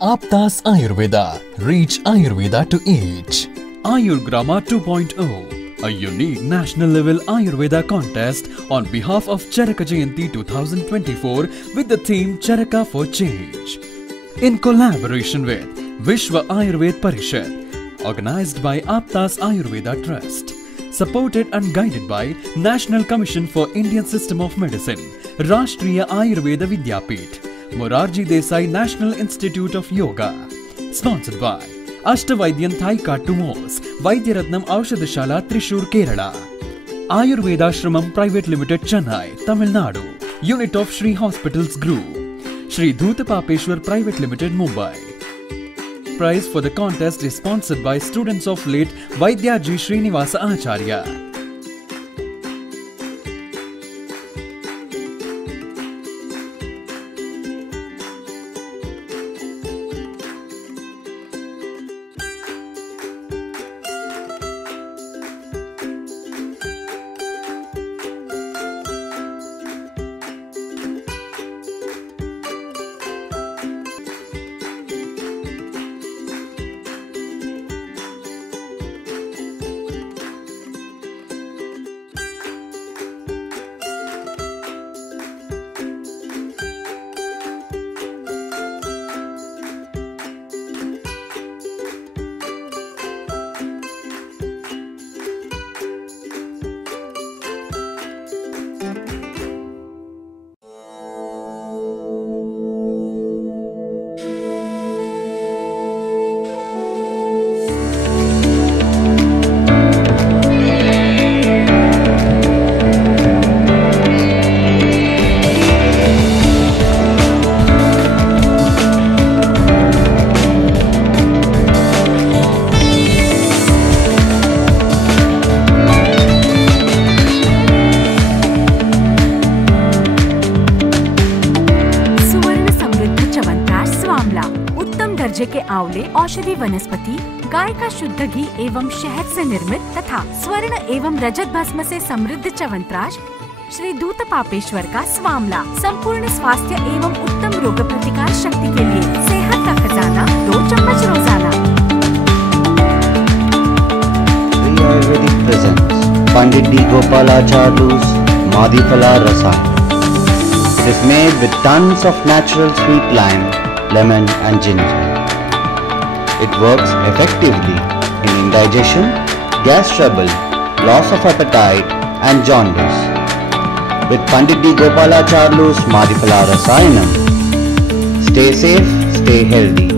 Aptas Ayurveda. Reach Ayurveda to each. Ayurgrama 2.0, a unique national level Ayurveda contest on behalf of Charaka Jayanti 2024 with the theme Charaka for Change. In collaboration with Vishwa Ayurved Parishad, organized by Aptas Ayurveda Trust, supported and guided by National Commission for Indian System of Medicine, Rashtriya Ayurveda Vidyapith, Morarji Desai National Institute of Yoga, sponsored by Ashtavaidyan Thaika Tumos, Vaidyaratnam Aushadashala Thrissur, Kerala, Ayurveda Shramam Private Limited, Chennai, Tamil Nadu, Unit of Shri Hospitals Group, Shri Dhutapapeshwar Private Limited, Mumbai. Prize for the contest is sponsored by students of late Vaidyaji Srinivasa Acharya. दर्जे के आंवले औषधि वनस्पति, गाय का शुद्ध घी एवं शहद से निर्मित तथा स्वर्ण एवं रजत भस्म से समृद्ध च्यवनप्राश श्री धूतपापेश्वर का स्वामला संपूर्ण स्वास्थ्य एवं उत्तम रोग प्रतिकार शक्ति के लिए सेहत का खजाना 2 चम्मच रोजाना। Ayurvedic presents Pandit D. Gopalacharya's Madhifala Rasayana. It is made with tons of natural sweet lime, lemon and ginger. It works effectively in indigestion, gas trouble, loss of appetite and jaundice. With Pandit D. Gopalacharya's Madhifala Rasayanam, stay safe, stay healthy.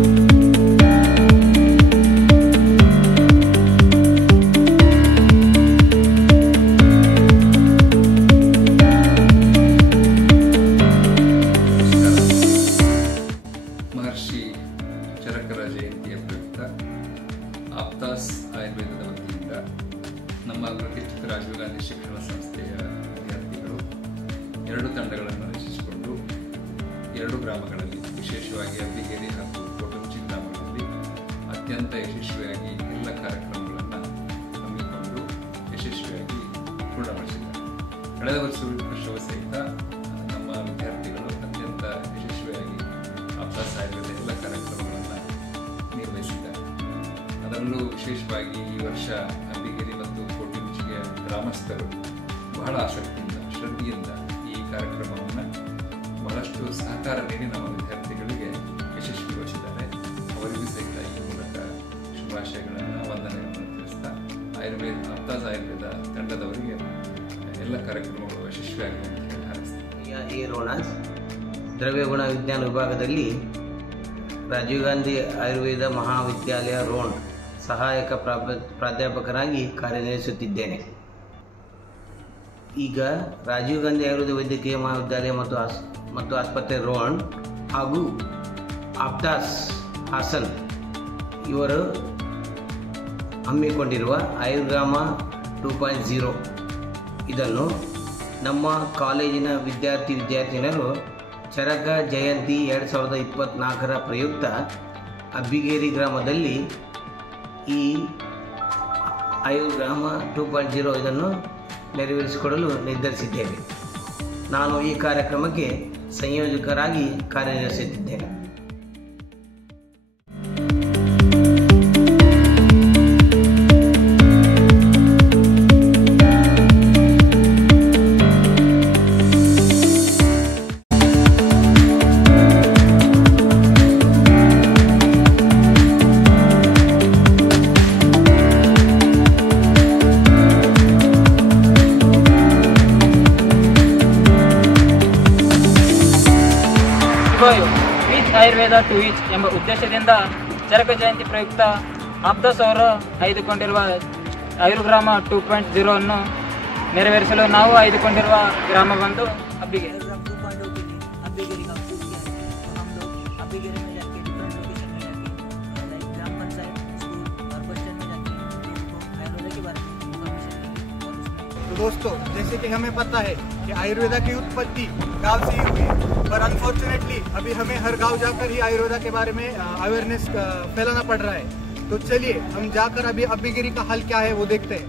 ಆಪ್ತಾಸ್ ಆಯುರ್ವೇದದ ವತಿಯಿಂದ ನಮ್ಮ ಪ್ರತಿಷ್ಠಿತ ರಾಜೀವ್ ಗಾಂಧಿ ಶಿಕ್ಷಣ ಸಂಸ್ಥೆಯ ವಿದ್ಯಾರ್ಥಿಗಳು 2 ತಂಡಗಳನ್ನು ರಚಿಸಿಕೊಂಡು 2 ಗ್ರಾಮಗಳಲ್ಲಿ, ವಿಶೇಷವಾಗಿ ಅಬ್ಬಿಗೇರಿ ಹಾಗೂ ಕೋಟುಂಚಿ ಗ್ರಾಮಗಳಲ್ಲಿ ಅತ್ಯಂತ ಯಶಸ್ವಿಯಾಗಿ ಎಲ್ಲ ಕಾರ್ಯಕ್ರಮಗಳನ್ನು ಹಮ್ಮಿಕೊಂಡು ಯಶಸ್ವಿಯಾಗಿ ಪೂರ್ಣಗೊಳಿಸಿದ್ದಾರೆ. ಕಳೆದ ವರ್ಷವೂ ಸಹಿತ ನಮ್ಮ ವಿದ್ಯಾರ್ಥಿಗಳು ಅತ್ಯಂತ ಯಶಸ್ವಿಯಾಗಿ ಆಪ್ತಾಸ್ ಆಯುರ್ವೇದ ಎಲ್ಲ ಕಾರ್ಯಕ್ರಮಗಳನ್ನು ನಿರ್ವಹಿಸಿದ್ದಾರೆ. ಅದರಲ್ಲೂ ವಿಶೇಷವಾಗಿ ಈ ವರ್ಷ ಅಬ್ಬಿಗೇರಿ ಮತ್ತು ಕೋಟುಂಚಿಗೆ ಗ್ರಾಮಸ್ಥರು ಬಹಳ ಆಸಕ್ತಿಯಿಂದ, ಶ್ರದ್ಧೆಯಿಂದ ಈ ಕಾರ್ಯಕ್ರಮವನ್ನು ಬಹಳಷ್ಟು ಸಹಕಾರ ನೀಡಿ ನಮ್ಮ ವಿದ್ಯಾರ್ಥಿಗಳಿಗೆ ಯಶಸ್ವಿಗೊಳಿಸಿದ್ದಾರೆ. ಅವರಿಗೂ ಸಹಿತ ಈ ಮೂಲಕ ಶುಭಾಶಯಗಳನ್ನು, ವಂದನೆಗಳನ್ನು ತಿಳಿಸ್ತಾ ಆಪ್ತಾಸ್ ಆಯುರ್ವೇದ ತಂಡದವರಿಗೆ ಎಲ್ಲ ಕಾರ್ಯಕ್ರಮಗಳು ಯಶಸ್ವಿಯಾಗಿ ಎ. ರೋಣಸ್ ದ್ರವ್ಯಗುಣ ವಿಜ್ಞಾನ ವಿಭಾಗದಲ್ಲಿ ರಾಜೀವ್ ಗಾಂಧಿ ಆಯುರ್ವೇದ ಮಹಾವಿದ್ಯಾಲಯ ರೋಣ ಸಹಾಯಕ ಪ್ರಾಧ್ಯಾಪಕರಾಗಿ ಕಾರ್ಯನಿರ್ವಹಿಸುತ್ತಿದ್ದೇನೆ. ಈಗ ರಾಜೀವ್ ಗಾಂಧಿ ಆಯುರ್ವೇದ ವೈದ್ಯಕೀಯ ಮಹಾವಿದ್ಯಾಲಯ ಮತ್ತು ಆಸ್ಪತ್ರೆ ರೋಣ ಹಾಗೂ ಆಪ್ತಾಸ್ ಹಾಸನ್ ಇವರು ಹಮ್ಮಿಕೊಂಡಿರುವ ಆಯುರ್ಗ್ರಾಮ 2.0 ಇದನ್ನು ನಮ್ಮ ಕಾಲೇಜಿನ ವಿದ್ಯಾರ್ಥಿನಿಯರು ಚರಕ ಜಯಂತಿ 2024ರ ಪ್ರಯುಕ್ತ ಅಬ್ಬಿಗೇರಿ ಗ್ರಾಮದಲ್ಲಿ ಈ ಆಯುರ್ಗ್ರಾಮ 2.0 ಇದನ್ನು ನೆರವೇರಿಸಿಕೊಡಲು ನಿರ್ಧರಿಸಿದ್ದೇವೆ. ನಾನು ಈ ಕಾರ್ಯಕ್ರಮಕ್ಕೆ ಸಂಯೋಜಕರಾಗಿ ಕಾರ್ಯನಿರ್ವಹಿಸುತ್ತಿದ್ದೇನೆ. ಆಯುರ್ವೇದ ಟು ಈಚ್ ಎಂಬ ಉದ್ದೇಶದಿಂದ ಚರಕ ಜಯಂತಿ ಪ್ರಯುಕ್ತ ಅಬ್ದಾಸ್ ಅವರು ಆಯ್ದುಕೊಂಡಿರುವ ಆಯುರ್ಗ್ರಾಮ 2.0 ಅನ್ನು ನೆರವೇರಿಸಲು ನಾವು ಆಯ್ದುಕೊಂಡಿರುವ ಗ್ರಾಮ ಬಂದು ಅಬ್ಬಿಗೆರೆ. तो दोस्तों, जैसे कि हमें पता है कि आयुर्वेदा की उत्पत्ति गांव से ही हुई है, पर अनफॉर्चुनेटली अभी हमें हर गांव जाकर ही आयुर्वेदा के बारे में अवेयरनेस फैलाना पड़ रहा है। तो चलिए हम जाकर अभी अब्बीगिरी का हाल क्या है वो देखते हैं।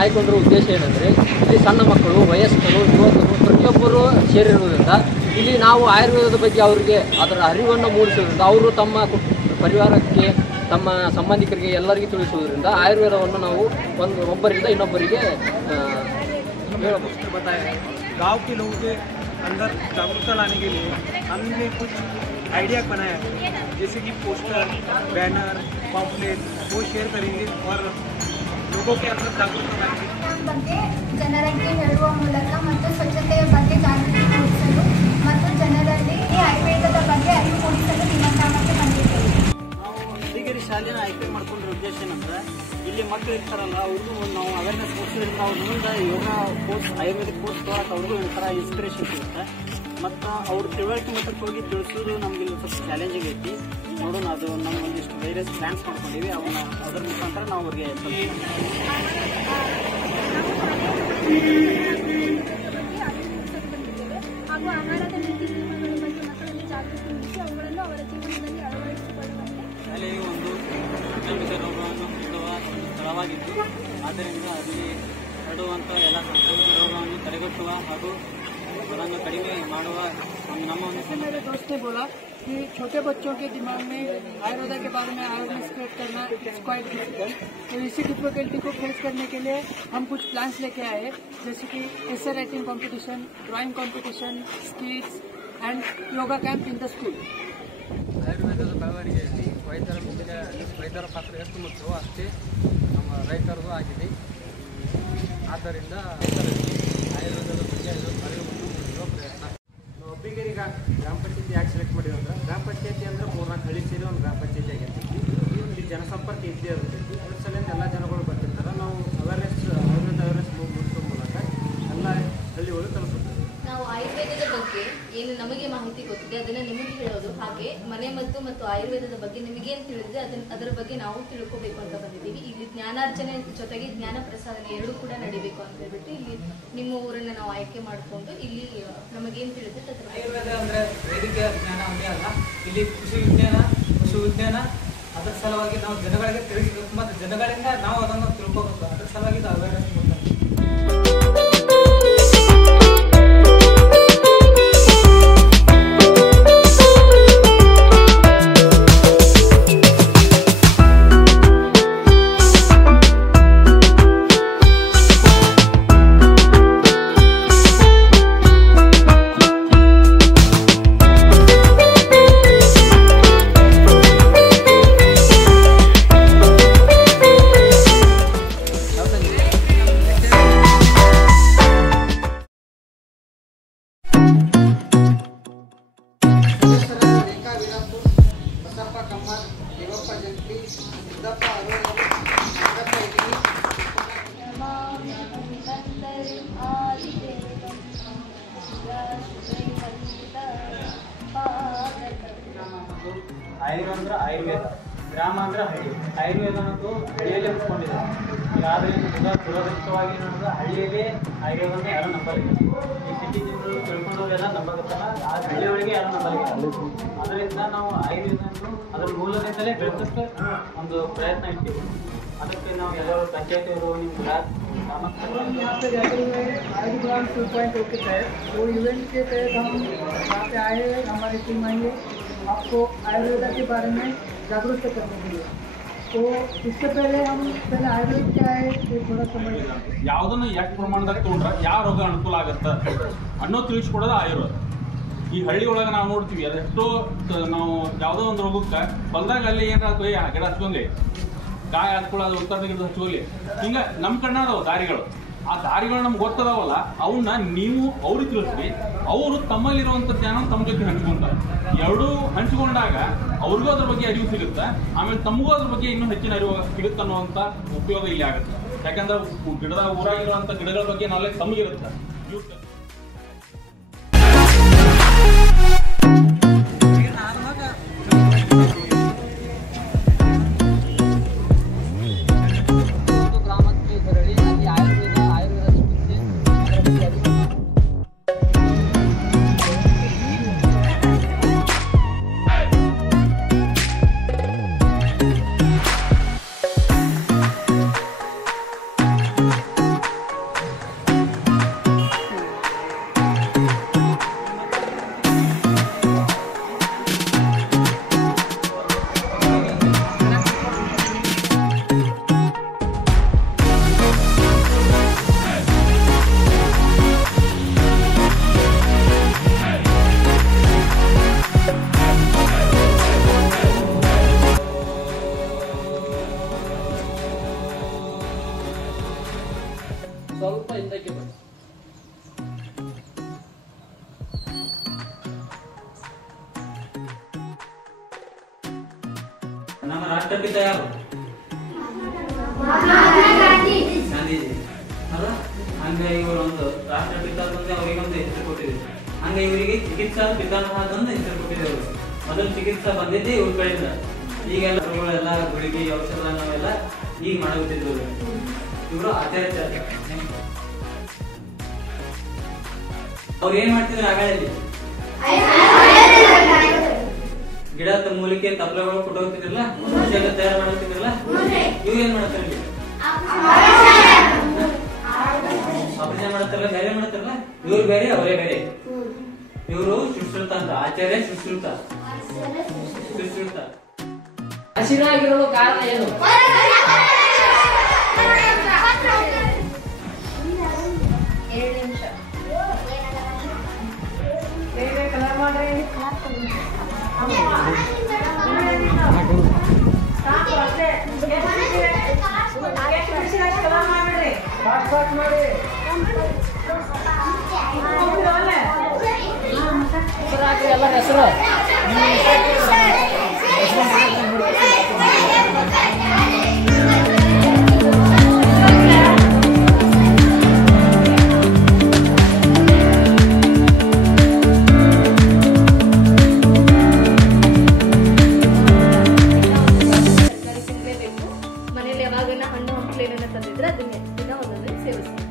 ಆಯ್ಕೊಂಡಿರೋ ಉದ್ದೇಶ ಏನಂದರೆ ಇಲ್ಲಿ ಸಣ್ಣ ಮಕ್ಕಳು, ವಯಸ್ಕರು, ಯುವಕರು ಪ್ರತಿಯೊಬ್ಬರು ಸೇರಿರುವುದರಿಂದ ಇಲ್ಲಿ ನಾವು ಆಯುರ್ವೇದದ ಬಗ್ಗೆ ಅವರಿಗೆ ಅದರ ಅರಿವನ್ನು ಮೂಡಿಸುವುದರಿಂದ ಅವರು ತಮ್ಮ ಪರಿವಾರಕ್ಕೆ, ತಮ್ಮ ಸಂಬಂಧಿಕರಿಗೆ ಎಲ್ಲರಿಗೂ ತಿಳಿಸುವುದರಿಂದ ಆಯುರ್ವೇದವನ್ನು ನಾವು ಒಬ್ಬರಿಂದ ಇನ್ನೊಬ್ಬರಿಗೆ गाँव के लोगों के अंदर जागरूकता लाने के लिए हमने कुछ आइडिया बनाया है, जैसे कि पोस्टर, बैनर, पॉम्पलेट वो शेयर करेंगे और लोगों के अंदर जागरूकता ಬಗ್ಗೆ ಜನರಿಗೆ ಹೇಳುವ ಮೂಲಕ ಮತ್ತು ಸ್ವಚ್ಛತೆಯ ಬಗ್ಗೆ ಜಾಗೃತಿ ಮೂಡಿಸಲು ಮತ್ತು ಜನರಲ್ಲಿ ಆಯುರ್ವೇದದ ಬಗ್ಗೆ ಅರಿವು ಮೂಡಿಸಲು ನಿಮ್ಮ ಗ್ರಾಮಕ್ಕೆ ಬಂದಿದ್ದೇವೆ. ನಾವು ಅಬ್ಬಿಗೆರೆ ಶಾಲೆನ ಆಯ್ಕೆ ಮಾಡ್ಕೊಂಡ್ರ ಉದ್ದೇಶ ಏನಂದ್ರೆ ಇಲ್ಲಿ ಮಕ್ಕಳು ಇರ್ತಾರಲ್ಲ ಅವ್ರಿಗೂ ನಾವು ಅವೇರ್ನೆಸ್ ಮೂಡಿಸೋದ್ರಿಂದ ಅವ್ರ ಮುಂದೆ ಯೋಗ ಕೋರ್ಸ್, ಆಯುರ್ವೇದಿಕ್ ಕೋರ್ಸ್ ತೊಗೊಳಕ್ಕೆ ಅವ್ರಿಗೂ ಒಂಥರ ಇನ್ಸ್ಪಿರೇಷನ್ ಸಿಗುತ್ತೆ. ಮತ್ತು ಅವ್ರ ತಿಳುವಳಿಕೆ ಮಟ್ಟಕ್ಕೆ ಹೋಗಿ ತಿಳಿಸೋದು ನಮ್ಗೆ ಇಲ್ಲಿ ಸ್ವಲ್ಪ ಚಾಲೆಂಜಿಂಗ್ ಐತಿ. ನೋಡೋಣ, ಅದು ನಮ್ಮ ಒಂದಿಷ್ಟು ವೇರಿಯಸ್ ಪ್ಲಾನ್ಸ್ ಮಾಡ್ಕೊಂಡಿವಿ. ಅವನ್ನ ಅದರ ಮುಖಾಂತರ ನಾವು ಅವ್ರಿಗೆ ಹಾಗೂ ಆಹಾರದ ನೀತಿ ನಿಯಮಗಳ ಬಗ್ಗೆ ಮಕ್ಕಳಲ್ಲಿ ಜಾಗೃತಿ ಮೂಡಿಸಿ ಅವುಗಳನ್ನು ಅವರ ಜೀವನದಲ್ಲಿ ಅಳವಡಿಸಿಕೊಳ್ಳುವಂತೆ ಶಾಲೆಯು ಒಂದು ಆಕಸ್ಮಿಕ ರೋಗವನ್ನು ಹೊಂದುವ ಒಂದು ಸ್ಥಳವಾಗಿದ್ದು, ಆದ್ದರಿಂದ ಅಲ್ಲಿ ಹರಡುವಂಥ ಎಲ್ಲ ಸಾಂಕ್ರಾಮಿಕ ರೋಗವನ್ನು ತಡೆಗಟ್ಟುವ ಹಾಗೂ ಅದನ್ನು ಕಡಿಮೆ ಮಾಡುವ ನಮ್ಮ ಒಂದು मेरे दोस्त ने बोला कि छोटे बच्चों के दिमाग में आयुर्वेदा के बारे में अवेयरनेस क्रिएट करना इट्स क्वाइट डिफिकल्ट। तो इसी डिफिकल्टी को फेस करने के लिए हम कुछ प्लान्स लेके आए, जैसे कि essay writing competition, drawing competition, स्किट्स and yoga camp in the school. ಆಯುರ್ವೇದದ ಬೆಳವಣಿಗೆಯಲ್ಲಿ ವೈದ್ಯರ ಪಾತ್ರ ಎಷ್ಟು ಮುಖ್ಯವೋ ಅಷ್ಟೇ ನಮ್ಮ ರೈತರದು ಆಗಿದೆ. ಆದ್ದರಿಂದ ಆಯುರ್ವೇದದ ಬಗ್ಗೆ ಅರಿವನ್ನು ಮೂಡಿಸುವ ಪ್ರಯತ್ನ. ನಾವು ಅಬ್ಬಿಗೆರೆ ಗ್ರಾಮ ಪಂಚಾಯತಿ ಯಾಕೆ ಸೆಲೆಕ್ಟ್ ಮಾಡಿದ್ವಿ ಅಂದ್ರೆ, ಗ್ರಾಮ ಪಂಚಾಯತಿ ಅಂದ್ರೆ 4-4 ಹಳ್ಳಿ ಸೇರಿ ಒಂದು ಗ್ರಾಮ ಪಂಚಾಯತಿ ಆಗೈತಿ. ಇಲ್ಲಿ ಜನಸಂಪರ್ಕ ಇದ್ದೇ ಇರ್ತೈತಿ. ಅದ್ರ ಸಲಿಂದ ಎಲ್ಲ ಜನಗಳು ಬರ್ತಿರ್ತಾರೆ. ನಾವು ಆಯುರ್ವೇದ ಅವೇರ್ನೆಸ್ ಮೂಡಿಸೋ ಮೂಲಕ ಎಲ್ಲ ಹಳ್ಳಿಗಳು ತಲುಪುತ್ತೇವೆ. ನಾವು ಆಯುರ್ವೇದದ ಬಗ್ಗೆ ಏನು ನಮಗೆ ಮಾಹಿತಿ ಗೊತ್ತಿದೆ ಅದನ್ನು ನಿಮಗೆ ಹೇಳೋದು, ಹಾಗೆ ಮನೆ ಮತ್ತು ಆಯುರ್ವೇದದ ಬಗ್ಗೆ ನಿಮಗೇನು ತಿಳಿದಿದೆ ಅದರ ಬಗ್ಗೆ ನಾವು ತಿಳ್ಕೋಬೇಕು ಅಂತ ಬಂದಿದ್ದೀವಿ. ಇಲ್ಲಿ ಜ್ಞಾನಾರ್ಜನೆ ಜೊತೆಗೆ ಜ್ಞಾನ ಪ್ರಸಾದನೆ ಎರಡೂ ಕೂಡ ನಡಿಬೇಕು ಅಂತ ಹೇಳ್ಬಿಟ್ಟು ಇಲ್ಲಿ ನಿಮ್ಮ ಊರನ್ನ ನಾವು ಆಯ್ಕೆ ಮಾಡಿಕೊಂಡು ಇಲ್ಲಿ ನಮಗೇನು ತಿಳಿದಿದೆ ಅದರ ಆಯುರ್ವೇದ ಅಂದರೆ ವೈದ್ಯಕೀಯ ಜ್ಞಾನ ಒಂದೇ ಅಲ್ಲ, ಇಲ್ಲಿ ಕೃಷಿ ವಿಜ್ಞಾನ ಅದರ ಸಲುವಾಗಿ ನಾವು ಜನಗಳಿಗೆ ತಿಳಿಸಬೇಕು ಮತ್ತು ಜನಗಳಿಂದ ನಾವು ಅದನ್ನು ತಿಳ್ಕೋಬೇಕು. ಅದರ ಸಲುವಾಗಿ ಇದು ಅವೇರ್ನೆಸ್ ಕೊಡ್ತಾರೆ. ಆಯುರ್ವೇದ ಗ್ರಾಮ ಅಂದರೆ ಹಳ್ಳಿ. ಆಯುರ್ವೇದ ಅನ್ನೋದು ಹಳ್ಳಿಯಲ್ಲೇ ಹುಟ್ಕೊಂಡಿದೆ. ಈಗ ಆದ್ದರಿಂದ ದುರದೃಷ್ಟವಾಗಿ ಏನಂದ್ರೆ ಹಳ್ಳಿಯಲ್ಲಿ ಆಯುರ್ವೇದನ ಯಾರು ನಂಬಲಿಲ್ಲ. ಈ ಸಿಟಿ ಜನರು ತಿಳ್ಕೊಂಡವರೆಲ್ಲ ನಂಬಕತ್ತಲ್ಲ, ಆ ಹಳ್ಳಿಯೊಳಗೆ ಯಾರು ನಂಬಲಿಲ್ಲ. ಅದರಿಂದ ನಾವು ಆಯುರ್ವೇದವನ್ನು ಅದರ ಮೂಲದಿಂದಲೇ ಬೆಳೆಸೋಕ್ಕೆ ಒಂದು ಪ್ರಯತ್ನ ಇಡ್ತೀವಿ. ಅದಕ್ಕೆ ನಾವು ಎಲ್ಲರೂ ಪಂಚಾಯತಿಯವರು ನಿಮ್ಮ यहाँ पे जैसे आयुर्वेद 2.0 के तहत वो इवेंट के तहत हम यहाँ पे आए हैं, हमारी टीम आई है आपको आयुर्वेद के बारे में जागरूक करने के लिए। तो इससे पहले आयुर्वेद क्या है ये थोड़ा समझ ಯಾವುದನ್ನು ಎಷ್ಟು ಪ್ರಮಾಣದಾಗ ತೊಗೊಂಡ್ರೆ ಯಾವ ರೋಗ ಅನುಕೂಲ ಆಗುತ್ತೆ ಅನ್ನೋ ತಿಳಿಸ್ಕೊಡೋದು ಆಯುರ್ವೇದ. ಈ ಹಳ್ಳಿ ಒಳಗೆ ನಾವು ನೋಡ್ತೀವಿ ಅದೆಷ್ಟೋ ನಾವು ಯಾವುದೋ ಒಂದು ರೋಗಕ್ಕೆ ಹೊಲದಾಗ ಅಲ್ಲಿ ಏನಾಗ್ತದೆ ಗಿಡ ಹಚ್ಕೊಂಡ್ಲಿ ಗಾಯ ಹಚ್ಕೊಳ್ಳೋದು ಉತ್ತರ ಗಿಡದ ಹಚ್ಕೊಳ್ಳಿ ಹಿಂಗೆ ನಮ್ಮ ಕಣ್ಣಾದವು ದಾರಿಗಳು. ಆ ದಾರಿಗಳು ನಮ್ಗೆ ಗೊತ್ತದಾವಲ್ಲ ಅವನ್ನ ನೀವು ಅವ್ರಿಗೆ ತಿಳಿಸ್ರಿ, ಅವರು ತಮ್ಮಲ್ಲಿರುವಂಥ ಜ್ಞಾನ ತಮ್ಮ ಜೊತೆ ಹಂಚ್ಕೊಂತಾರೆ. ಎರಡೂ ಹಂಚ್ಕೊಂಡಾಗ ಅವ್ರಿಗೂ ಅದ್ರ ಬಗ್ಗೆ ಅರಿವು ಸಿಗುತ್ತೆ, ಆಮೇಲೆ ತಮಗೂ ಅದ್ರ ಬಗ್ಗೆ ಇನ್ನೂ ಹೆಚ್ಚಿನ ಅರಿವು ಸಿಗುತ್ತೆ ಅನ್ನುವಂಥ ಉಪಯೋಗ ಇಲ್ಲಿ ಆಗುತ್ತೆ. ಯಾಕಂದ್ರೆ ಗಿಡದ ಊರಾಗಿರುವಂಥ ಗಿಡಗಳ ಬಗ್ಗೆ ನಾಲೆಜ್ ತಮಗಿರುತ್ತೆ. ಸ್ವಲ್ಪ ಹಿಂದಕ್ಕೆ ಬನ್ನಿ. ನಮ್ಮ ರಾಷ್ಟ್ರಪಿತ ಯಾರು? ಗಾಂಧೀಜಿ ಅಲ್ಲ? ಹಂಗೆ ಇವರು ಒಂದು ರಾಷ್ಟ್ರಪಿತ ಬಂದು ಅವರಿಗೊಂದು ಹೆಸರು ಕೊಟ್ಟಿದ್ರು. ಹಂಗೆ ಇವರಿಗೆ ಚಿಕಿತ್ಸಾ ಪಿತಾಮಹ ಒಂದು ಹೆಸರು ಕೊಟ್ಟಿದ್ದೇವೆ. ಮೊದಲು ಚಿಕಿತ್ಸಾ ಬಂದಿದ್ದೆ ಇವ್ರ ಕಡೆಯಿಂದ. ಈಗೆಲ್ಲ ಗುಳಿಗೆ ಔಷಧ ನಾವೆಲ್ಲ ಈಗ ಮಾಡುತ್ತಿದ್ದು ಇವರು ಆಚಾರ್ಯ. ಅವ್ರು ಏನ್ ಮಾಡ್ತಿದ್ರು ಆಗಾಳಲ್ಲಿ? ಗಿಡದ ಮೂಲಿಕೆ ತಪ್ಪಲಗಳು ಕೊಟ್ಟು ಹೋಗ್ತಿದ್ರಲ್ಲ, ಔಷಧ ತಯಾರು ಮಾಡುತ್ತಿದ್ರಲ್ಲ, ಇವ್ರು ಏನ್ ಮಾಡ್ತಾರೆ? ಆಪರೇಷನ್ ಮಾಡ್ತಾರಲ್ಲ, ಬೇರೆ ಮಾಡ್ತಾರಲ್ಲ, ಇವ್ರು ಬೇರೆ ಅವರೇ ಬೇರೆ. ಇವರು ಸುಶ್ರುತ ಅಂತ, ಆಚಾರ್ಯ ಸುಶ್ರುತ. ಹಸಿರಾಗಿರಲು ಕಾರಣ ಏನು? ಎಲ್ಲ ಹೆಸರು ಮನೇಲಿ ಯಾವಾಗನ ಹಣ್ಣು ಹಂಪಲೇನ ತಂದಿದ್ರೆ ಅದನ್ನ ದಿನ ಒಂದೊಂದು ಸೇವಿಸ್ತಾರೆ.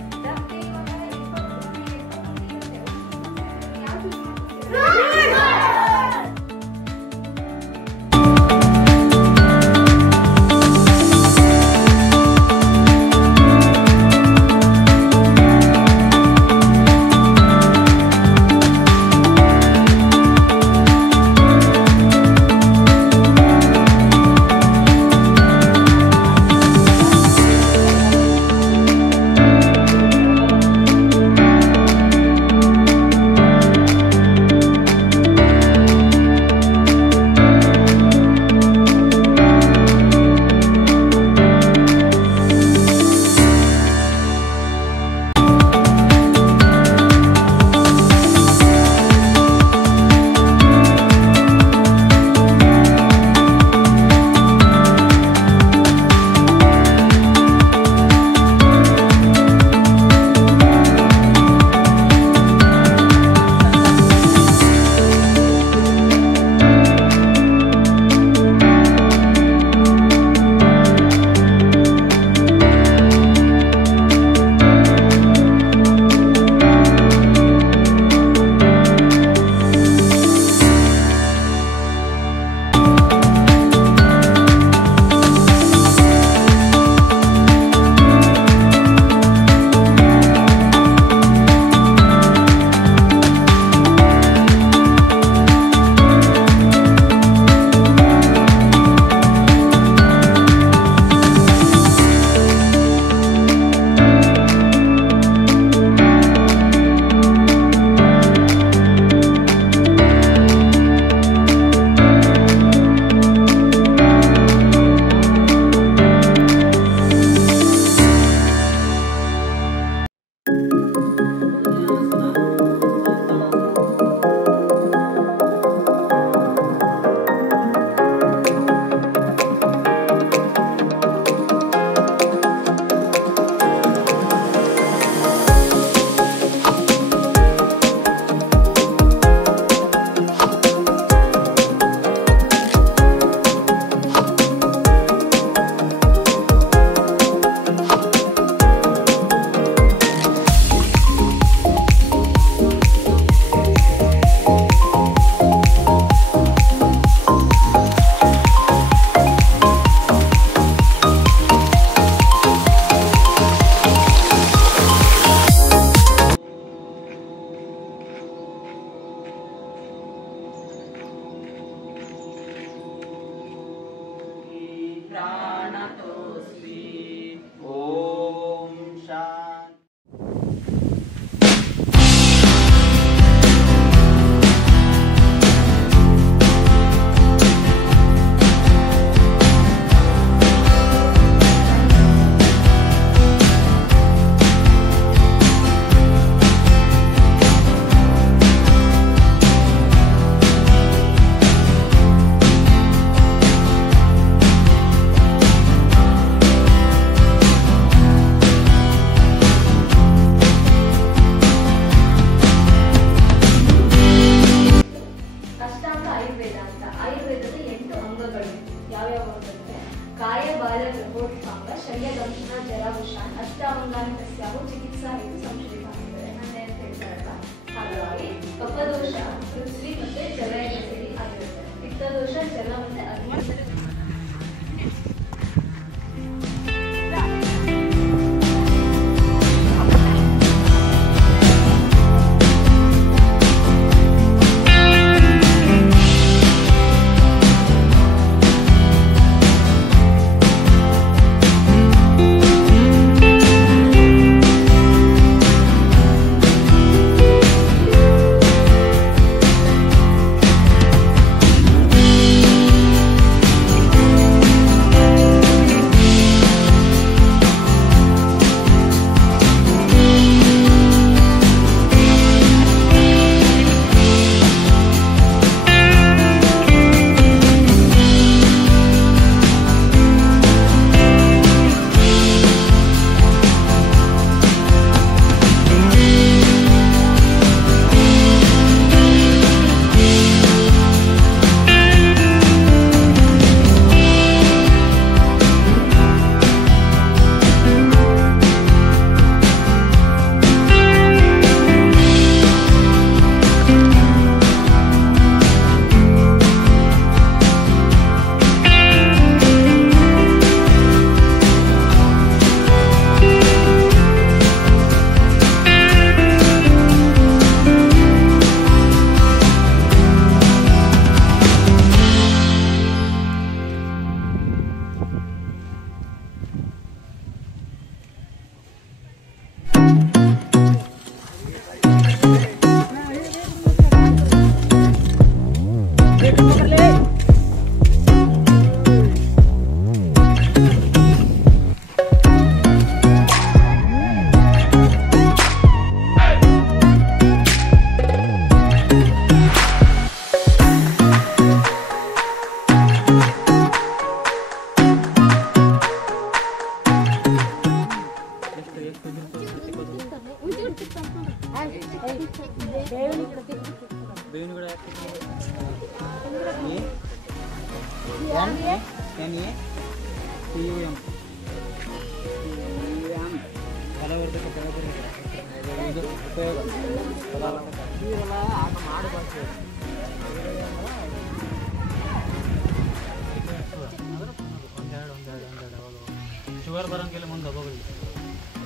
ಶುಗರ್ ಬರೋಂಗಿಲ್ಲ ಮುಂದೆ ಹೋಗೋದು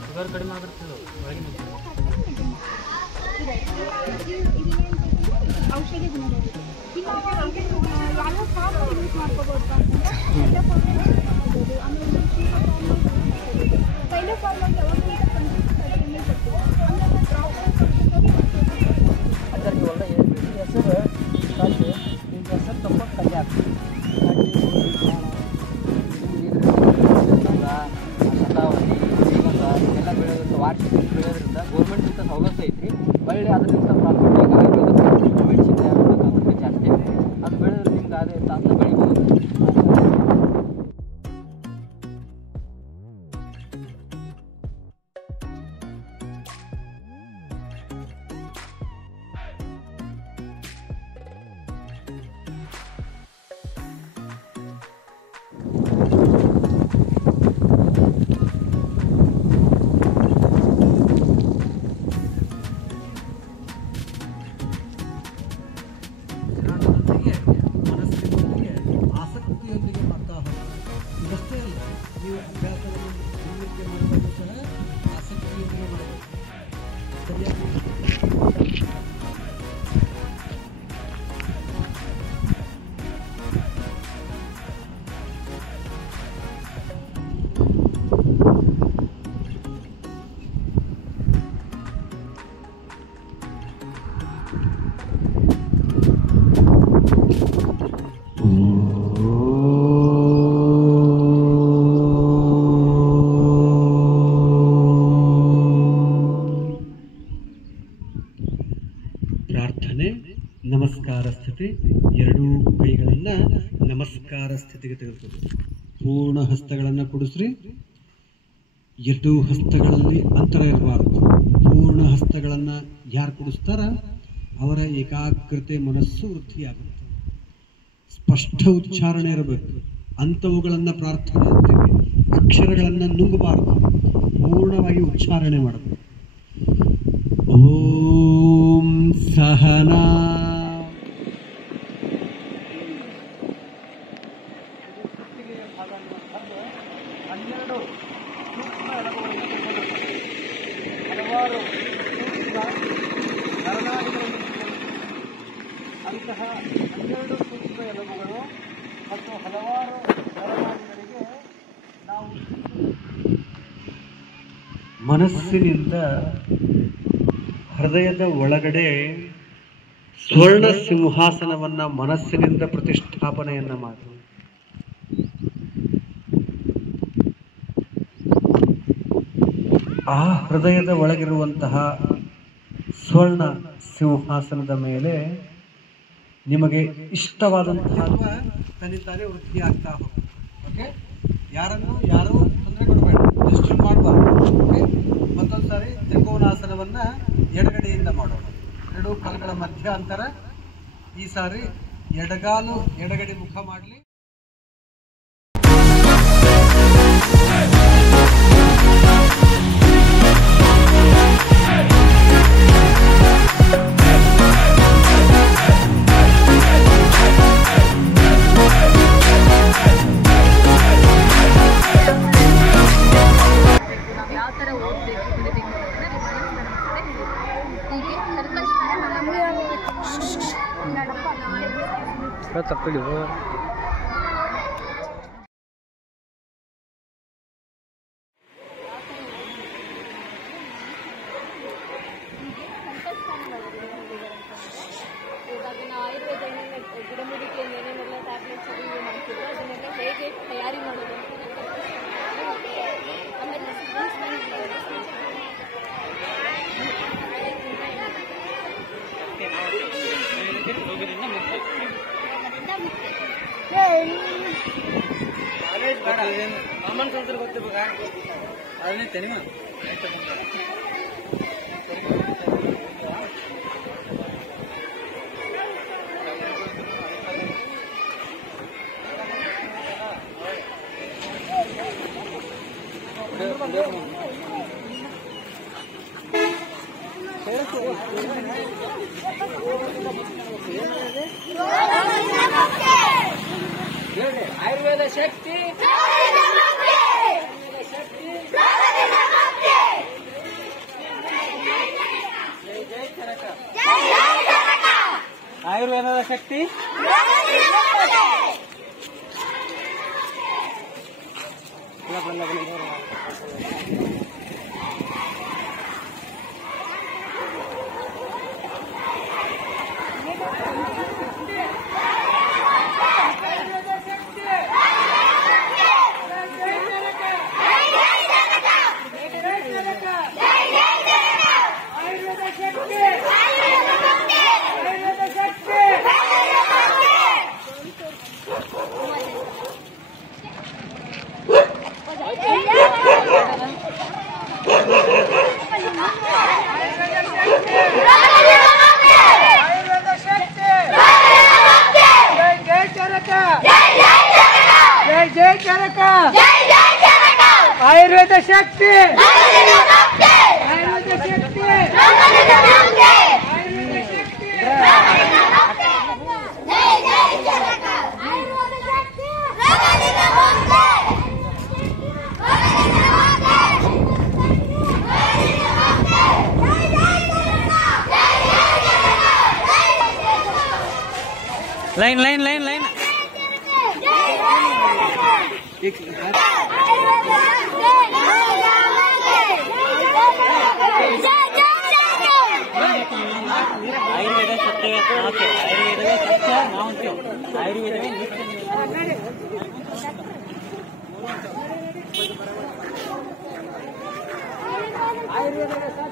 ಶುಗರ್ ಕಡಿಮೆ ಆಗಿರ್ತದೆ ಒಳಗಿನ ಔಷಧಿ ಗುಣ ಯಾವ್ಯಾವ ಫಾರ್ಮ್ ಯೂಸ್ ಮಾಡ್ಕೋಬೋದು ಅಂತಂದ್ರೆ ಆಮೇಲೆ ಪೈಲೆ ಫಾರ್ಮ್ ಅದಕ್ಕೆ ಒಳ್ಳೆ ಹೆಸರು ಕಾಸು ನಿಮ್ಮ ಹೆಸರು ತುಂಬ ಕಲೆ ಆಗ್ತದೆ ಶತಾವಧಿ ಶ್ರೀಗಂಧ ಎಲ್ಲ ಬೆಳೆಯೋದ್ರಿಂದ ವಾರ್ಷಿಕ ಬೆಳೆಯೋದ್ರಿಂದ ಗೌರ್ಮೆಂಟ್ಗಿಂತ ಸೌಲಭ್ಯ ಐತ್ರಿ ಒಳ್ಳೆ ಅದರಿಂದ ಪ್ರಾಫಿಟ್ ಈಗ ಆಯುರ್ವೇದ ಮೆಡಿಸಿನ್ ತಯಾರು ಮಾಡೋದು ಜಾಸ್ತಿ ಐತಿ ಅದು ಬೆಳೆದ್ರೆ ನಿಮ್ಗೆ ಅದೇ ತಾತ ಬೆಳಿಬೋದು ನಮಸ್ಕಾರ ಸ್ಥಿತಿ. ಎರಡೂ ಕೈಗಳನ್ನು ನಮಸ್ಕಾರ ಸ್ಥಿತಿಗೆ ತೆಗೆದುಕೊಳ್ಳಿ. ಪೂರ್ಣ ಹಸ್ತಗಳನ್ನು ಕೂಡಿಸ್ರಿ. ಎರಡೂ ಹಸ್ತಗಳಲ್ಲಿ ಅಂತರ ಇರಬಾರ್ದು. ಪೂರ್ಣ ಹಸ್ತಗಳನ್ನು ಯಾರು ಕೂಡಿಸ್ತಾರ ಅವರ ಏಕಾಗ್ರತೆ ಮನಸ್ಸು ವೃದ್ಧಿಯಾಗುತ್ತೆ. ಸ್ಪಷ್ಟ ಉಚ್ಚಾರಣೆ ಇರಬೇಕು. ಅಂಥವುಗಳನ್ನು ಪ್ರಾರ್ಥನೆ ಅಂತೀವಿ. ಅಕ್ಷರಗಳನ್ನು ನುಂಗಬಾರದು. ಪೂರ್ಣವಾಗಿ ಉಚ್ಚಾರಣೆ ಮಾಡಬೇಕು. ಓಂ ಸಹನಾ ಅಂತಹ 12 ಸೂಕ್ಷ್ಮ ಎಲುಬುಗಳು ಮತ್ತು ಹಲವಾರು ನರನಾಡಿಗಳಿಗೆ ನಾವು ಮನಸ್ಸಿನಿಂದ ಹೃದಯದ ಒಳಗಡೆ ಸ್ವರ್ಣ ಸಿಂಹಾಸನವನ್ನು ಮನಸ್ಸಿನಿಂದ ಪ್ರತಿಷ್ಠಾಪನೆಯನ್ನು ಮಾಡಿ ಆ ಹೃದಯದ ಒಳಗಿರುವಂತಹ ಸ್ವರ್ಣ ಸಿಂಹಾಸನದ ಮೇಲೆ ನಿಮಗೆ ಇಷ್ಟವಾದಂತಹ ತನ್ನಿಂದಾನೇ ವೃದ್ಧಿಯಾಗ್ತಾ ಹೋಗುತ್ತೆ. ಓಕೆ, ಯಾರೂ ತೊಂದರೆ ಕೊಡಬೇಡ, ಡಿಸ್ಟರ್ಬ್ ಮಾಡಬಾರ್ದು. ಓಕೆ, ಮತ್ತೊಂದು ಸಾರಿ ತ್ರಿಕೋನಾಸನವನ್ನು ಎಡಗಡೆಯಿಂದ ಮಾಡೋಣ. ಎರಡು ಕಾಲುಗಳ ಮಧ್ಯಾಂತರ. ಈ ಸಾರಿ ಎಡಗಾಲು ಎಡಗಡೆ ಮುಖ ಮಾಡಲಿ. ತಪ್ಪಲಿ ಆಯುರ್ವೇದ ಗಿಡಮೂಲಿಕೆಯನ್ನು ಏನೇನೆಲ್ಲ ಟ್ಯಾಬ್ಲೆಟ್ಸ್ ಅದು ಯೂಸ್ ಮಾಡ್ತಿದ್ರು ಅದನ್ನೆಲ್ಲ ಹೇಗೆ ತಯಾರಿ ಮಾಡೋದು ಕಾಮನ್ ಸೆನ್ಸ್ ಗೊತ್ತಿರ್ಬೇಕ ಅದನ್ನೇ ತೆನಿಮ ಆಯುರ್ವೇದ ಶಕ್ತಿ ಆಯುರ್ವೇದದ ಶಕ್ತಿ आयुर्वेद शक्ति आयुर्वेद शक्ति line line line line Ayurveda सत्य आयुर्वेद सत्य आयुर्वेद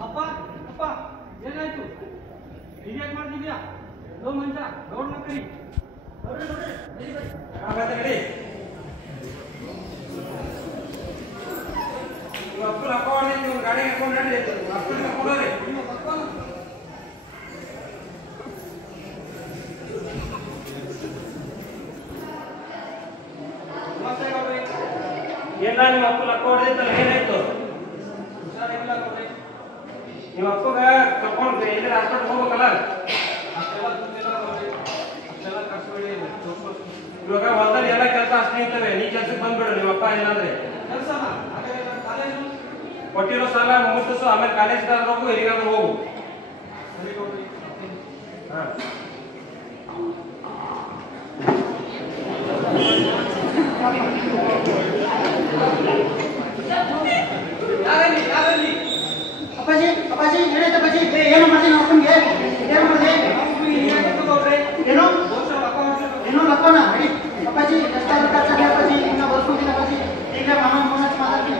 ಅಪ್ಪ ಅಪ್ಪ ಏನಾಯ್ತು ಹೀಗೆ ಮಾಡ್ತಿದ್ಯಾ ಲೋ ಮಂಜ ಗೌಡ್ನ ಕರಿ ಅಪ್ಪನ ಅಪ್ಪ ನೀವು ಗಾಡಿ ಹಾಕೊಂಡು ನಡಿ ಅಪ್ಪನ ಕೊಡೋರಿ ಏನ ನಿಮ್ಮ ಅಪ್ಪನ ಅಪ್ಪ ಹೊಡೆದಿತ್ತಲ್ಲ ಏನಾಯ್ತು ನಿಮ್ಮ ಅಪ್ಪಗ ಕರ್ಕೊಂಡು ಎಲ್ಲಿ ಹಾಸ್ಪಿಟಲ್ ಹೋಗ್ಬೇಕಲ್ಲ ಇವಾಗ ಹೊಲದಲ್ಲಿ ಎಲ್ಲ ಕೆಲಸ ಅಷ್ಟೇ ಇರ್ತವೆ ನೀ ಕೆಲ್ಸಕ್ಕೆ ಬಂದ್ಬಿಡು ನಿಮ್ಮ ಅಪ್ಪ ಇಲ್ಲಾಂದ್ರೆ ಕೊಟ್ಟಿರೋ ಸಾಲ ಮುಗಿಸು ಆಮೇಲೆ ಕಾಲೇಜ್ಗಾದ್ರೂ ಹೋಗು ಎಲ್ಲಿಗಾದ್ರೂ ಹೋಗು ಅಪ್ಪಾಜಿ ಅಪ್ಪಾಜಿ ಏನಾಯ್ತು ಅಪ್ಪಾಜಿ ಏನು ಮಾಡ್ತೀನಿ ಅಪ್ಪನಿಗೆ ಏನು ಮಾಡಿದೆ ಏನು ಏನೋ ಲಕ್ಕೋಣ ಹೇಳಿ ಅಪ್ಪಾಜಿ ಎಷ್ಟಾದ್ರೂ ಖರ್ಚಾಗಿ ಅಪ್ಪಾಜಿ ಇನ್ನ ಬರ್ಸ್ಕೊತೀನಿ ಅಪ್ಪಾಜಿ ಈಗ ಮಾಮ ಮಾತಾಡ್ತೀನಿ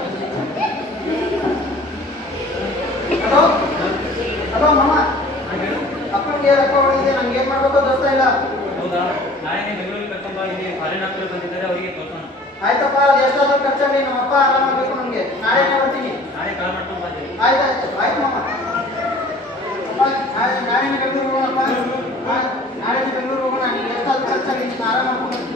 ಹಲೋ ಹಲೋ ಮಾಮ ಅಪ್ಪನಿಗೆ ರೊಕ್ಕ ಹೊಡಿದೆ ನಂಗೆ ಏನ್ ಮಾಡ್ಬೇಕೋ ಗೊತ್ತಾ ಇಲ್ಲ ಹೌದಾ ನಾಳೆ ಬೆಂಗಳೂರಿಗೆ ಕರ್ಕೊಂಡು ಇಲ್ಲಿ ಫಾರಿನ್ ಡಾಕ್ಟರ್ ಬಂದಿದ್ದಾರೆ ಅವರಿಗೆ ತೋರ್ಸೋಣ ಆಯ್ತಪ್ಪ ಅದು ಎಷ್ಟಾದ್ರೂ ಖರ್ಚಾಗಿ ನಮ್ಮ ಅಪ್ಪ ಆರಾಮಾಗಬೇಕು ನಮ್ಗೆ ನಾಳೆ ಬರ್ತೀನಿ ನಾಳೆ ಕಾಲ್ ಮಾಡ್ಕೊಂಡು ಬರ್ತೀವಿ ಆಯ್ತು ಆಯ್ತು ಮಾಮ ನಾಳೆ ಬೆಂಗಳೂರು ಹೋಗೋಣಪ್ಪ ನಾಳೆ ಬೆಂಗಳೂರು ಹೋಗೋಣ ನೀನು ಎಷ್ಟಾದ್ರೂ ಖರ್ಚಾಗಿ ನೀನು ಆರಾಮ ಮಾಡ್ಕೊಂಡು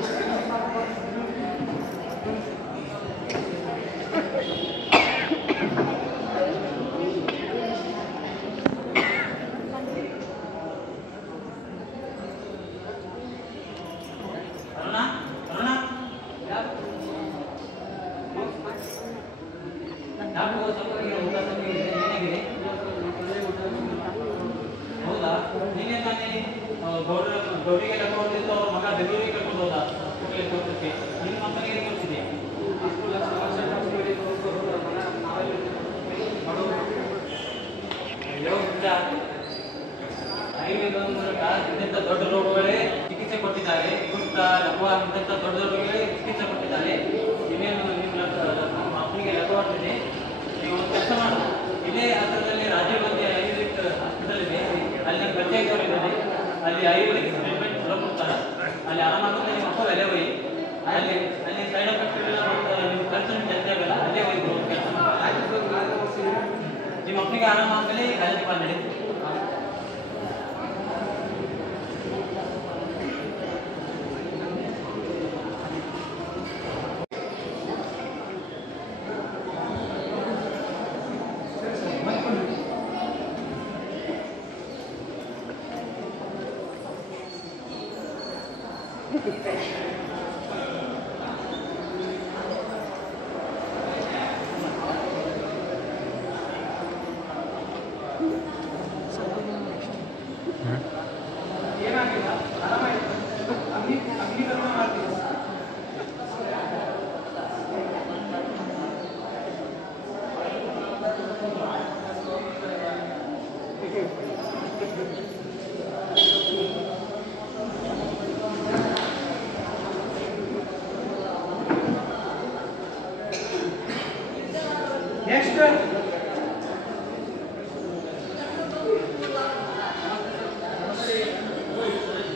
ಹೌದಾ ನೀನೇ ತಾನೇ ಗೌರಿಗೆ ಕರ್ಕೊಂಡು ಅವ್ರ ಮಗ ಬೆಂಗಳೂರಿಗೆ ಕರ್ಕೊಂಡು ಹೋದ ತೋರಿಸಿ ನಿಮ್ಮ ಮಕ್ಕಳಿಗೆ ತೋರಿಸಿದೆ ಆಯುರ್ವೇದ ಇಂಥ ದೊಡ್ಡ ರೋಗಗಳೇ ಚಿಕಿತ್ಸೆ ಕೊಟ್ಟಿದ್ದಾರೆ ಕುಷ್ಠ ಲಘು ಇಂಥ ದೊಡ್ಡ ರೋಗಗಳೇ ಚಿಕಿತ್ಸೆ ಕೊಟ್ಟಿದ್ದಾರೆ ಇನ್ನೇನು ನಿಮ್ಮ ಮಕ್ಕಳಿಗೆ ಲಘುವಾಗ್ತದೆ ನೀವು ಒಂದು ಕೆಲಸ ಮಾಡು ಇಲ್ಲೇ ಹತ್ತಿರದಲ್ಲಿ ರಾಜೀವ್ ಗಾಂಧಿ ಆಯುರ್ವೇದಿಕ್ ಹಾಸ್ಪಿಟಲ್ ಇದೆ ಅಲ್ಲಿ ಪರಿಚಯದವರು ಇದ್ದಾರೆ ಅಲ್ಲಿ ಆಯುರ್ವೇದಿಕ್ ಟ್ರೀಟ್ಮೆಂಟ್ ಚಲೋ ಕೊಡ್ತಾರೆ ಅಲ್ಲಿ ಆರಾಮಾಗುತ್ತೆ ನಿಮ್ಮ ಮಕ್ಕಳು ಅಲ್ಲೇ ಹೋಗಿ ಅಲ್ಲಿ ಅಲ್ಲಿ ಸೈಡ್ ಎಫೆಕ್ಟ್ ನಿಮ್ಮ ಖರ್ಚು ಜಾಸ್ತಿ ಆಗಲ್ಲ ಅಲ್ಲೇ ಹೋಗಿ ಕೆಲಸ ನಿಮ್ಮ ಮಕ್ಕಳಿಗೆ ಆರಾಮಾಗಲಿ ಕಾಲೇಜ್ ನಡಿ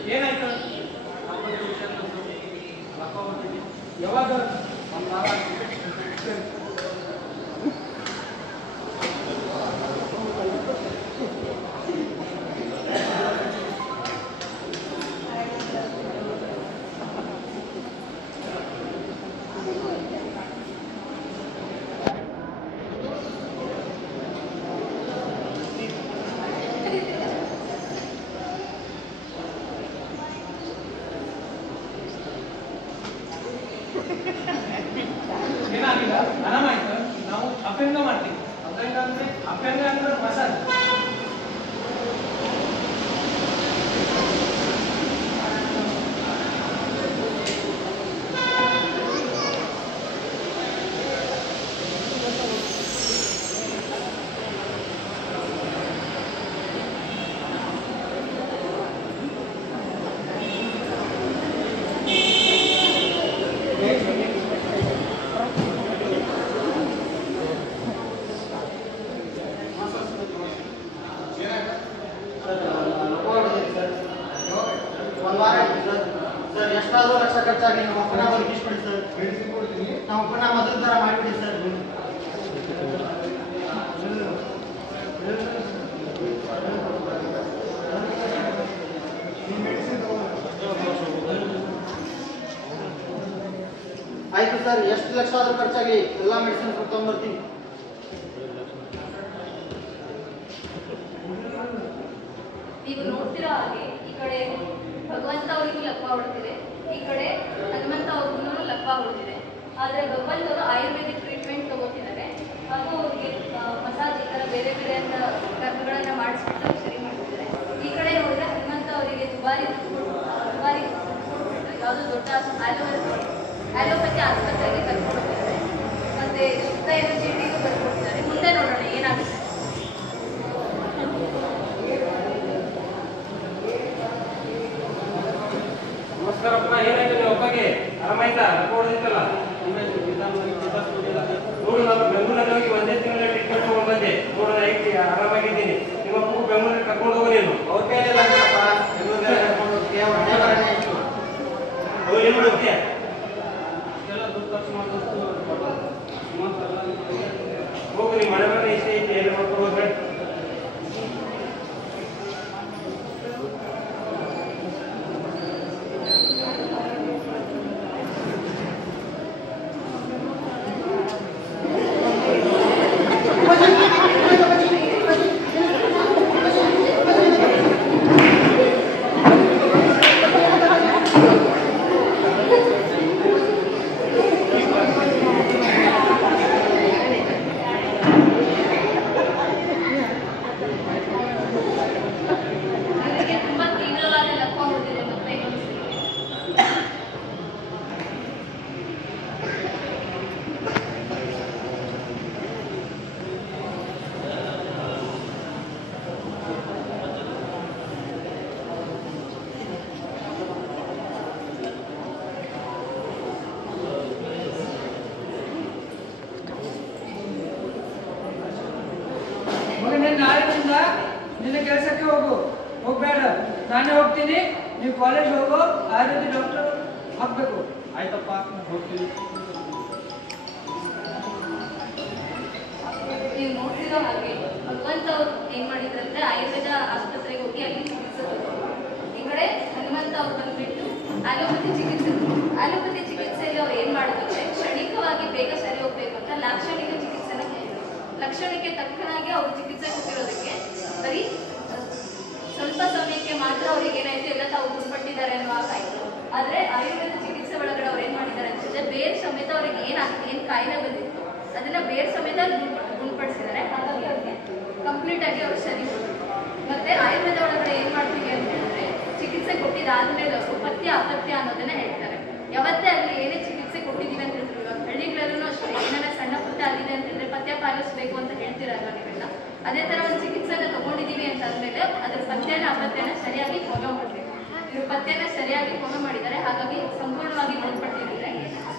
ಏನಾಯ್ತು ಯಾವಾಗ ಏನಾಗಿಲ್ಲ ಆರಾಮಾಯ್ತು ನಾವು ಅಭ್ಯಂಗ ಮಾಡ್ತೀವಿ ಅಭ್ಯಂಗ ಅಂದ್ರೆ ಮಸಾಜ್ ಖರ್ಚಾಗಲಿ ನಮ್ಮ ಪುನಃ ವರ್ಗಿಸ್ಬಿಡಿ ಸರ್. ನಾವು ಪುನಃ ಮೊದಲ ಥರ ಮಾಡಿಬಿಡಿ ಸರ್. ಆಯ್ತು ಸರ್, ಎಷ್ಟು ಲಕ್ಷ ಆದ್ರೂ ಖರ್ಚಾಗಲಿ ಎಲ್ಲ ಮೆಡಿಸಿನ್ ತಗೊಂಡ್ಬರ್ತೀನಿ. ನೀವು ನೋಡ್ತಿರೋ ಹಾಗೆ ಈ ಕಡೆ ಭಗವಂತ ಅವರಿಗೂ ಲಪ್ಪ ಹೊಡೆದಿದೆ, ಈ ಕಡೆ ಹನುಮಂತ ಅವ್ರಿಗೂ ಲಪ್ಪ ಹೊಡೆದಿದೆ. ಆದರೆ ಭಗವಂತವರು ಆಯುರ್ವೇದಿಕ್ ಟ್ರೀಟ್ಮೆಂಟ್ ತಗೋತಿದ್ದಾರೆ ಹಾಗೂ ಅವ್ರಿಗೆ ಮಸಾಜ್ ಈ ಥರ ಬೇರೆ ಬೇರೆ ಅಂತ ಕರ್ಮಗಳನ್ನು ಮಾಡಿಸ್ಬಿಟ್ಟು ಸರಿ ಮಾಡ್ತಿದ್ದಾರೆ. ಈ ಕಡೆ ನೋಡಿದ್ರೆ ಹನುಮಂತ ಅವರಿಗೆ ದುಬಾರಿ ಯಾವುದೋ ದೊಡ್ಡ ಆಲೋಪತಿ ಆಸ್ಪತ್ರೆಗೆ ಕರ್ಕೊಂಡು ಹೋಗ್ತಿದ್ದಾರೆ. ಮತ್ತೆ ಶುದ್ಧ ಎನರ್ಜಿಟಿಗೂ ಬರ್ಕೊಡ್ತಿದ್ದಾರೆ. ಮುಂದೆ ನೋಡೋಣ ಏನಾಗುತ್ತೆ. ನಮಸ್ಕಾರಪ್ಪ, ಏನಾಯ್ತು ಒಬ್ಬಗೆ ಆರಾಮಾಯ್ತಾ? ನೋಡಿದಿತ್ತಲ್ಲ ನೋಡು, ನಾನು ಬೆಂಗಳೂರಲ್ಲಿ ಹೋಗಿ ಒಂದೇ ತಿಂಗಳ ಟ್ರೀಟ್ಮೆಂಟ್ ತಗೊಂಡು ಬಂದೆ. ನೋಡು, ಐತಿ ಆರಾಮಾಗಿದ್ದೀನಿ. ನಿಮ್ಮ ಅಪ್ಪು ಬೆಂಗಳೂರಿಗೆ ಕರ್ಕೊಂಡು ಹೋಗೋ ನೀನು. ಅವ್ರ ಕೈಯಲ್ಲ ಏನು ಮಾಡುತ್ತೆ ಎಲ್ಲ ದುಡ್ಡು ಖರ್ಚು ಮಾಡೋದು ಹೋಗು. ನಿಮ್ಮ ಮನೆ ಮನೆ ಇಷ್ಟೇ ಐತಿ, ಏನು ಮಾಡ್ಕೊಂಡು ಹೋಗ್ಬೇಡ. ನಾಳೆಯಿಂದ ನಿನ್ನ ಕೆಲಸಕ್ಕೆ ಹೋಗ್ಬೇಡ, ನಾನೇ ಹೋಗ್ತೀನಿ. ನೀವು ಕಾಲೇಜ್ ಹೋಗೋ, ಆಯುರ್ವೇದಿಕ್ ಡಾಕ್ಟರ್ ಆಗ್ಬೇಕು. ಆಯ್ತಪ್ಪ, ಹೋಗ್ತೀನಿ. ನೀವು ನೋಡ್ತಿರೋ ಹಾಗೆ ಭಗವಂತ ಅವ್ರು ಏನ್ ಮಾಡಿದ್ರಂದ್ರೆ ಆಯುರ್ವೇದ ಆಸ್ಪತ್ರೆಗೆ ಹೋಗಿ ಅಲ್ಲಿ ಚಿಕಿತ್ಸೆ ತಗೊಂಡು, ಈ ಕಡೆ ಹನುಮಂತ ಅವ್ರು ಬಂದ್ಬಿಟ್ಟು ಆಲೋಪತಿ ಚಿಕಿತ್ಸೆಯಲ್ಲಿ ಅವ್ರು ಏನ್ ಮಾಡಿದ್ರೆ ಕ್ಷಣಿಕವಾಗಿ ಬೇಗ ಸರಿ ಹೋಗ್ಬೇಕು ಅಂತ ಲಾಕ್ಷಣಿಕ ಚಿಕಿತ್ಸೆನ ಕೊಟ್ಟಿದ್ರು. ಲಕ್ಷಣಕ್ಕೆ ತಕ್ಕನಾಗಿ ಅವ್ರು ಚಿಕಿತ್ಸೆ ಕೊಟ್ಟಿರೋದಕ್ಕೆ ಬರೀ ಸ್ವಲ್ಪ ಸಮಯಕ್ಕೆ ಮಾತ್ರ ಅವ್ರಿಗೆ ಏನಾಯ್ತು ಎಲ್ಲ ತಾವು ಗುಣಪಟ್ಟಿದ್ದಾರೆ ಅನ್ನುವಾಗ ಆಯ್ತು. ಆದ್ರೆ ಆಯುರ್ವೇದ ಚಿಕಿತ್ಸೆ ಒಳಗಡೆ ಅವ್ರು ಏನ್ ಮಾಡಿದ್ದಾರೆ ಅಂತಂದ್ರೆ ಬೇರೆ ಸಮೇತ ಅವ್ರಿಗೆ ಏನ್ ಕಾಯಿಲೆ ಬಂದಿತ್ತು ಅದನ್ನ ಬೇರೆ ಸಮೇತ ಗುಣಪಡಿಸಿದ್ದಾರೆ. ಹಾಗಾಗಿ ಅವ್ರಿಗೆ ಕಂಪ್ಲೀಟ್ ಆಗಿ ಅವ್ರು ಸರಿ ಹೋದ್ರು. ಮತ್ತೆ ಆಯುರ್ವೇದ ಒಳಗಡೆ ಏನ್ ಮಾಡ್ತೀವಿ ಅಂತ ಹೇಳಿದ್ರೆ ಚಿಕಿತ್ಸೆ ಕೊಟ್ಟಿದ್ದಾದ್ಮೇಲೆ ಅವರು ಪಥ್ಯ ಅಪಥ್ಯ ಅನ್ನೋದನ್ನ ಹೇಳ್ತಾರೆ. ಯಾವತ್ತೇ ಅಲ್ಲಿ ಏನೇ ಚಿಕಿತ್ಸೆ ಕೊಟ್ಟಿದ್ದೀವಿ ಅಂತ ಹೇಳಿದ್ರು, ಇವಾಗ ಹಳ್ಳಿಗಳಲ್ಲೂ ಅಷ್ಟೇ ಏನಾರ ಸಣ್ಣ ಪುಟ್ಟ ಆಗಿದೆ ಅಂತ ಹೇಳಿದ್ರೆ ಪಥ್ಯ ಪಾಲಿಸಬೇಕು ಅಂತ ಹೇಳ್ತೀರಲ್ವ ನೀವೆಲ್ಲ. ಅದೇ ತರ ಒಂದು ಚಿಕಿತ್ಸೆನ ತಗೊಂಡಿದೀವಿ ಅಂತ ಆದ್ಮೇಲೆ ಅದ್ರ ಪಥ್ಯನ ಅಪಥ್ಯನ ಸರಿಯಾಗಿ ಫಾಲೋ ಮಾಡ್ಬೇಕು. ಇವ್ರು ಪಥ್ಯನ ಸರಿಯಾಗಿ ಫಾಲೋ ಮಾಡಿದ್ದಾರೆ, ಹಾಗಾಗಿ ಸಂಪೂರ್ಣವಾಗಿ ಗುಣಪಟ್ಟಿದ್ದಾರೆ.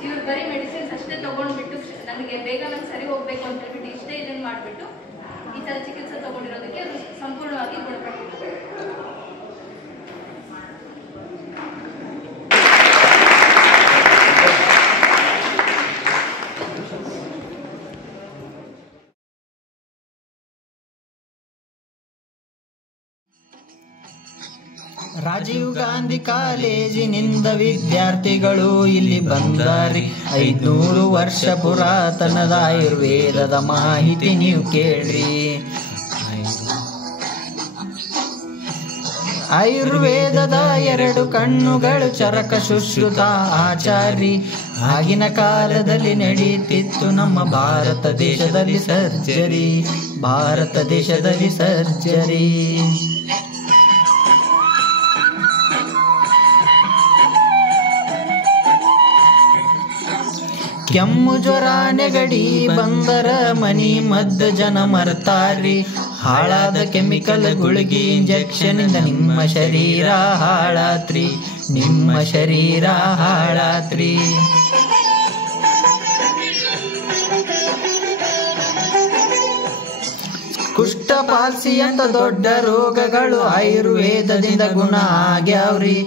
ಇವ್ರು ಬರೀ ಮೆಡಿಸಿನ್ಸ್ ಅಷ್ಟೇ ತಗೊಂಡ್ಬಿಟ್ಟು ನನಗೆ ಬೇಗ ನಂಗೆ ಸರಿ ಹೋಗ್ಬೇಕು ಅಂತ ಹೇಳ್ಬಿಟ್ಟು ಇಷ್ಟೇ ಇದನ್ನ ಮಾಡಿಬಿಟ್ಟು ಈ ತರ ಚಿಕಿತ್ಸೆ ತಗೊಂಡಿರೋದಕ್ಕೆ ಅದು ಸಂಪೂರ್ಣವಾಗಿ ಗುಣಪಟ್ಟಿದ್ದಾರೆ. ರಾಜೀವ್ ಗಾಂಧಿ ಕಾಲೇಜಿನಿಂದ ವಿದ್ಯಾರ್ಥಿಗಳು ಇಲ್ಲಿ ಬಂದಾರಿ. 500 ವರ್ಷ ಪುರಾತನದ ಆಯುರ್ವೇದದ ಮಾಹಿತಿ ನೀವು ಕೇಳ್ರಿ. ಆಯುರ್ವೇದದ 2 ಕಣ್ಣುಗಳು ಚರಕ ಸುಶ್ರುತ ಆಚಾರಿ. ಆಗಿನ ಕಾಲದಲ್ಲಿ ನಡೆಯುತ್ತಿತ್ತು ನಮ್ಮ ಭಾರತ ದೇಶದಲ್ಲಿ ಸರ್ಜರಿ. ಕೆಮ್ಮು ಜ್ವರ ನೆಗಡಿ ಬಂದರ ಮನಿ ಮದ್ದ ಜನ ಮರ್ತಾರಿ. ಹಾಳಾದ ಕೆಮಿಕಲ್ ಗುಳಿಗೆ ಇಂಜೆಕ್ಷನ್ ಇಂದ ನಿಮ್ಮ ಶರೀರ ಹಾಳಾತ್ರಿ. ಕುಷ್ಠ ಪಾಲ್ಸಿ ಅಂತ ದೊಡ್ಡ ರೋಗಗಳು ಆಯುರ್ವೇದದಿಂದ ಗುಣ ಆಗ್ಯಾವ್ರಿ.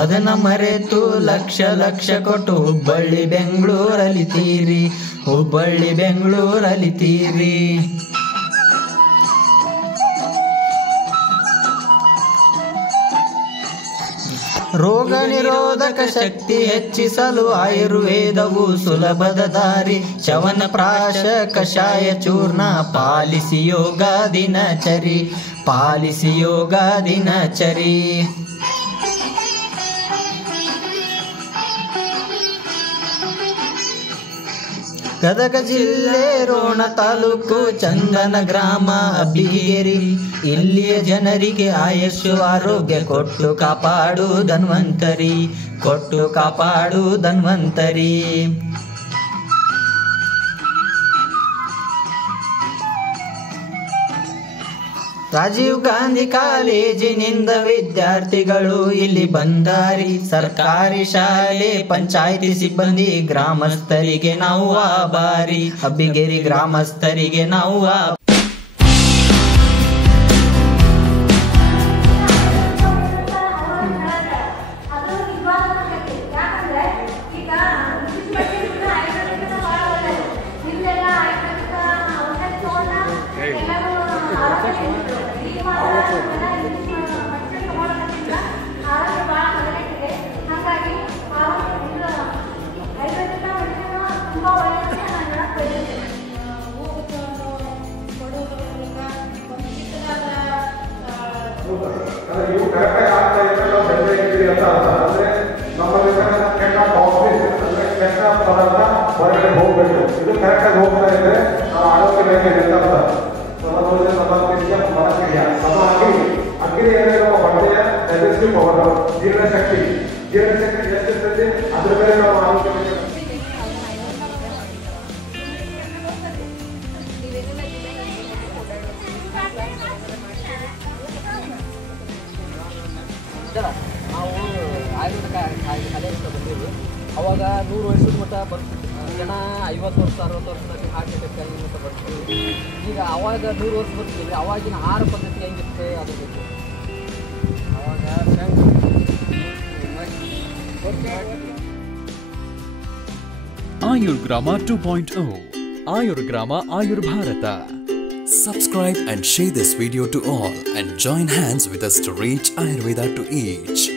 ಅದನ್ನ ಮರೆತು ಲಕ್ಷ ಲಕ್ಷ ಕೊಟ್ಟು ಹುಬ್ಬಳ್ಳಿ ಬೆಂಗಳೂರಲಿತೀರಿ, ಹುಬ್ಬಳ್ಳಿ ಬೆಂಗಳೂರಲಿತೀರಿ. ರೋಗ ನಿರೋಧಕ ಶಕ್ತಿ ಹೆಚ್ಚಿಸಲು ಆಯುರ್ವೇದವು ಸುಲಭದ ದಾರಿ. ಚವನಪ್ರಾಶ ಕಷಾಯ ಚೂರ್ಣ ಪಾಲಿಸಿ ಯೋಗ ದಿನಚರಿ, ಪಾಲಿಸಿ ಯೋಗ ದಿನಚರಿ. ಗದಗ ಜಿಲ್ಲೆ ರೋಣ ತಾಲೂಕು ಚಂದನ ಗ್ರಾಮ ಅಬ್ಬಿಗೇರಿ. ಇಲ್ಲಿಯ ಜನರಿಗೆ ಆಯುಷ್ ಆರೋಗ್ಯ ಕೊಟ್ಟು ಕಾಪಾಡು ಧನ್ವಂತರಿ, ಕೊಟ್ಟು ಕಾಪಾಡು ಧನ್ವಂತರಿ. ರಾಜೀವ್ ಗಾಂಧಿ ಕಾಲೇಜಿನಿಂದ ವಿದ್ಯಾರ್ಥಿಗಳು ಇಲ್ಲಿ ಬಂದಾರಿ. ಸರ್ಕಾರಿ ಶಾಲೆ ಪಂಚಾಯಿತಿ ಸಿಬ್ಬಂದಿ ಗ್ರಾಮಸ್ಥರಿಗೆ ನಾವು ಆಭಾರಿ, ಅಬ್ಬಿಗೇರಿ ಗ್ರಾಮಸ್ಥರಿಗೆ ನಾವು ಹೊರಗಡೆ ಹೋಗ್ಬೇಕು. ಇದು ಕರೆಕ್ಟಾಗಿ ಹೋಗ್ತಾ ಇದ್ರೆ ನಾವು ಆರೋಗ್ಯ ಬೇಕು ಅಗ್ನಿ ಅಂದರೆ ನಮ್ಮ ಹೊಟ್ಟೆಯ ಡೈಜೆಸ್ಟಿವ್ ಪವರ್, ಜೀರ್ಣಶಕ್ತಿ ಎಷ್ಟಿರ್ತದೆ ಅದ್ರ ಮೇಲೆ ನಾವು ಆರೋಗ್ಯ ನಾವು ಆಯುರ್ವೇದ ಕಲೆಯಿಂದ ಬಂದಿದ್ದು. ಅವಾಗ 100 ವರ್ಷದ ಮಟ್ಟ ಬರ್ತಿತ್ತು ಜನ, 50 ವರ್ಷ 60 ವರ್ಷದಲ್ಲಿ ಹಾರ್ಟ್ ಅಟ್ಯಾಕ್ ಆಗಿ ಮಟ್ಟ ಬರ್ತಿದ್ರು. ಈಗ ಅವಾಗ 100 ವರ್ಷ ಬರ್ತಿದ್ವಿ. ಅವಾಗಿನ ಆಹಾರ ಪದ್ಧತಿ ಹೆಂಗಿತ್ತು ಅದ್ರ ಬಗ್ಗೆ ಅವಾಗ Ayurgrama 2.0 Ayurgrama Ayur Bharata. Subscribe and share this video to all and join hands with us to reach Ayurveda to each.